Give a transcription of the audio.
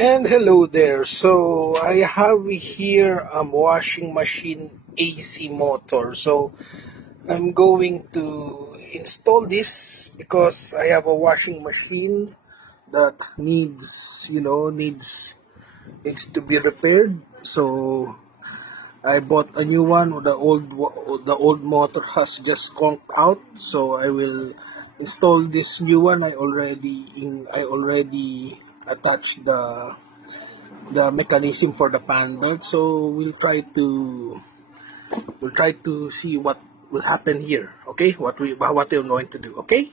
And hello there. So I have here a washing machine AC motor. So I'm going to install this because I have a washing machine that needs to be repaired. So I bought a new one. The old motor has just conked out. So I will install this new one. I already attached the mechanism for the fan belt. So we'll try to see what will happen here. Okay, what we're going to do. Okay.